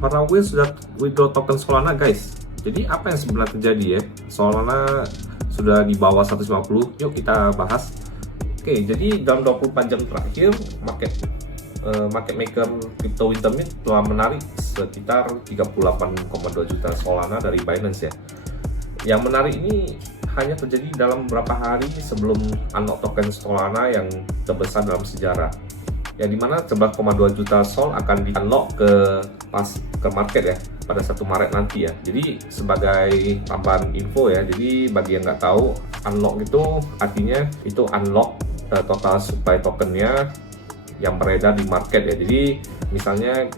Parawil sudah withdraw token Solana guys. Jadi apa yang sebenarnya terjadi ya? Solana sudah di bawah 150. Yuk kita bahas. Oke, jadi dalam 24 jam terakhir market maker crypto Wintermint telah menarik sekitar 38,2 juta Solana dari Binance ya. Yang menarik ini hanya terjadi dalam beberapa hari sebelum unlock token Solana yang terbesar dalam sejarah. Ya, dimana 11,2 juta Sol akan di unlock ke market ya pada 1 Maret nanti ya. Jadi sebagai tambahan info ya, jadi bagi yang nggak tahu, unlock itu artinya itu unlock total supply tokennya yang beredar di market ya. Jadi misalnya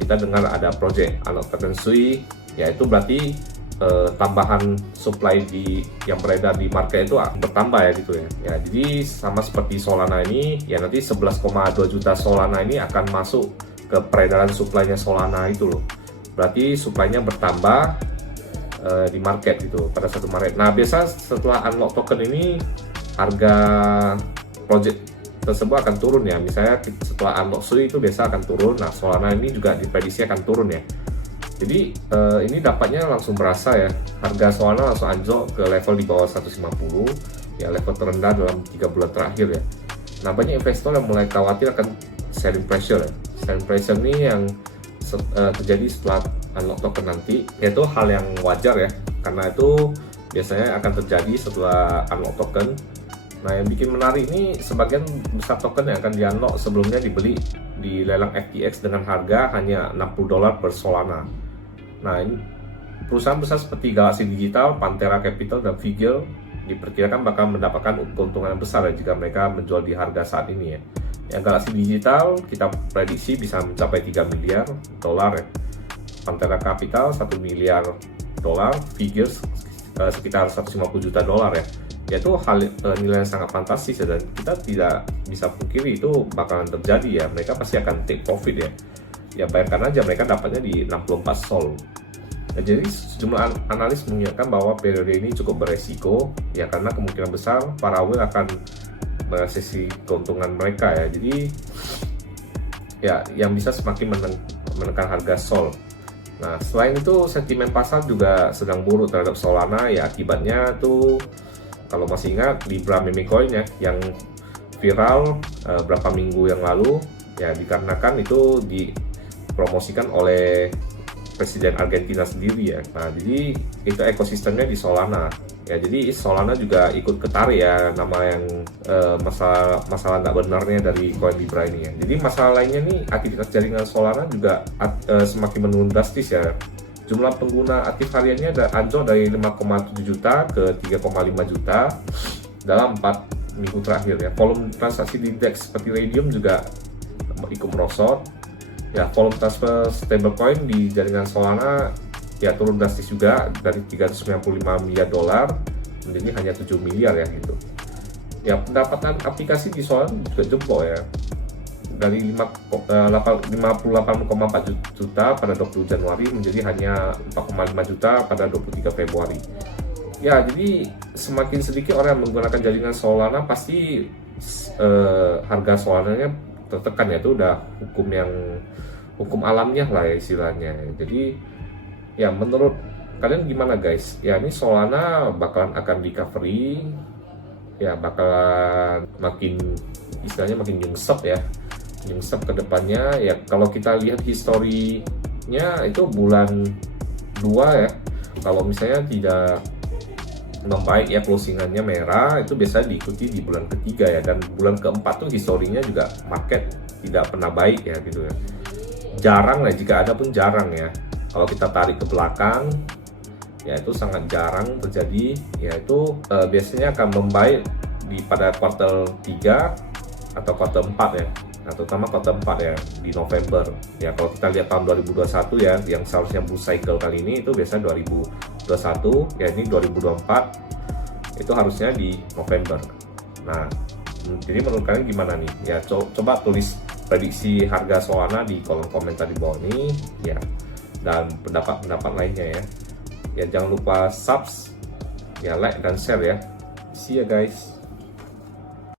kita dengar ada project unlock token SUI, ya itu berarti tambahan supply yang beredar di market itu bertambah ya gitu ya. Ya, jadi sama seperti Solana ini ya, nanti 11,2 juta Solana ini akan masuk ke peredaran supply-nya Solana itu loh. Berarti supply-nya bertambah di market gitu pada 1 Maret. Nah, biasa setelah unlock token ini harga project tersebut akan turun ya. Misalnya setelah unlock SUI itu biasa akan turun. Nah, Solana ini juga diprediksi akan turun ya. Jadi ini dampaknya langsung berasa ya, harga Solana langsung anjlok ke level di bawah 150 ya, level terendah dalam 3 bulan terakhir ya. Nah, banyak investor yang mulai khawatir akan selling pressure ya. Selling pressure ini yang terjadi setelah unlock token nanti, yaitu hal yang wajar ya, karena itu biasanya akan terjadi setelah unlock token. Nah, yang bikin menarik ini sebagian besar token yang akan di-unlock sebelumnya dibeli di lelang FTX dengan harga hanya $60 per Solana. Nah, ini perusahaan besar seperti Galaxy Digital, Pantera Capital, dan Figure diperkirakan bakal mendapatkan keuntungan yang besar ya jika mereka menjual di harga saat ini ya. Yang Galaxy Digital kita prediksi bisa mencapai 3 miliar dolar ya. Pantera Capital 1 miliar dolar, Figure sekitar 150 juta dolar ya. Yaitu nilai yang sangat fantastis ya, dan kita tidak bisa pungkiri itu bakalan terjadi ya. Mereka pasti akan take profit ya. Ya, bayangkan aja mereka dapatnya di 64 Sol. Nah, jadi sejumlah analis mengingatkan bahwa periode ini cukup beresiko ya, karena kemungkinan besar Parawil akan meresesi keuntungan mereka ya. Jadi ya, yang bisa semakin menekan harga Sol. Nah, selain itu sentimen pasar juga sedang buruk terhadap Solana ya. Akibatnya tuh, kalau masih ingat Libra meme coin ya yang viral berapa minggu yang lalu ya, dikarenakan itu dipromosikan oleh Presiden Argentina sendiri ya. Nah, jadi itu ekosistemnya di Solana ya. Jadi Solana juga ikut ketarik ya, nama yang masalah nggak benarnya dari koin Libra ini ya. Jadi masalah lainnya nih, aktivitas jaringan Solana juga semakin menurun drastis ya. Jumlah pengguna aktif hariannya anjlok dari 5,7 juta ke 3,5 juta dalam 4 minggu terakhir ya. Volume transaksi di DEX seperti Raydium juga ikut merosot ya. Volume transfer stablecoin di jaringan Solana ya turun drastis juga dari 395 miliar dolar menjadi hanya 7 miliar ya gitu. Ya, pendapatan aplikasi di Solana juga jebol ya, dari 58,4 juta pada 20 Januari menjadi hanya 4,5 juta pada 23 Februari. Ya, jadi semakin sedikit orang yang menggunakan jaringan Solana, pasti harga Solananya tertekan ya. Itu udah hukum alamnya lah ya istilahnya. Jadi ya, menurut kalian gimana guys? Ya, ini Solana akan recovery ya, bakalan istilahnya makin nyungsep ya, nyungsep ke depannya ya. Kalau kita lihat historinya itu bulan 2 ya, kalau misalnya tidak membaik ya, closingannya merah, itu biasanya diikuti di bulan ketiga ya, dan bulan keempat tuh historinya juga market tidak pernah baik ya gitu ya. Jarang lah, jika ada pun jarang ya. Kalau kita tarik ke belakang ya, itu sangat jarang terjadi ya. Itu biasanya akan membaik pada kuartal 3 atau kuartal 4 ya. Nah, terutama kuartal 4 ya, di November ya. Kalau kita lihat tahun 2021 ya, yang seharusnya bull cycle kali ini itu biasanya 2021 ya, ini 2024 itu harusnya di November. Nah, jadi menurut kalian gimana nih ya? Coba tulis prediksi harga Solana di kolom komentar di bawah ini ya, dan pendapat lainnya ya. Ya, jangan lupa subs ya, like dan share ya. See ya guys.